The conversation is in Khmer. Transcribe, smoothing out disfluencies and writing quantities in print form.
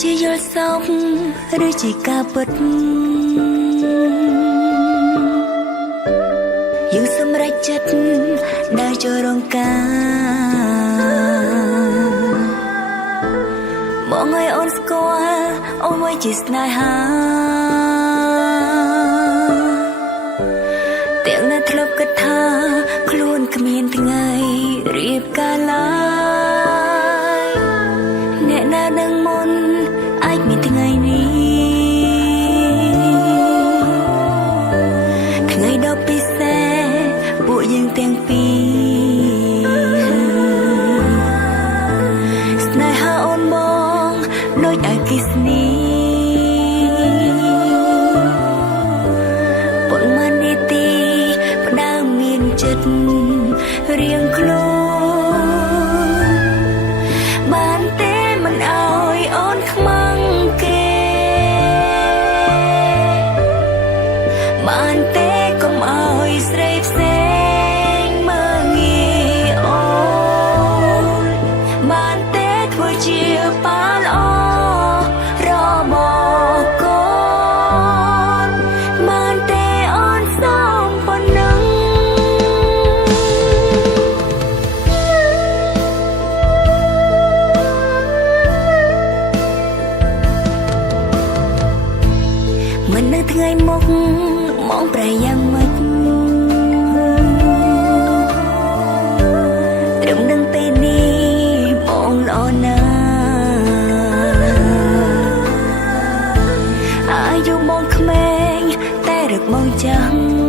ជាយល់សពឬជាការពិតយើងសម្រេចចិត្តដើរចូលរងការមកឲ្យអូនស្គាល់អូនមួយជាស្នេហាទាំងនៅធ្លាប់គិតថាខ្លួនគ្មានថ្ងៃរៀបការឡើយអ្នកណានឹងមុនអាចមានថ្ងៃនេះថ្ងៃដ៏ពិសេសពួកយើងទាំងពីរស្នេហាអូនបងដូចអគ្គិសនីប៉ុន្មាននាទីផ្ដើមមានចិត្តរៀងខ្លួនបានទេមិនអើយអូនខ្មាំងគេបានទេកុំអើយស្រីផ្សេងមើងងាយអូនបានទេធ្វើជាប៉ាល្អរបស់កូនបានទេអូនសូមប៉ុណ្ណឹងមិននៅថ្ងៃមុខមកប្រែយ៉ាងម៉េចត្រឹមនឹងពេលនេះបងល្អណាស់អាយុបងក្មេងតែរឹកបងចាំ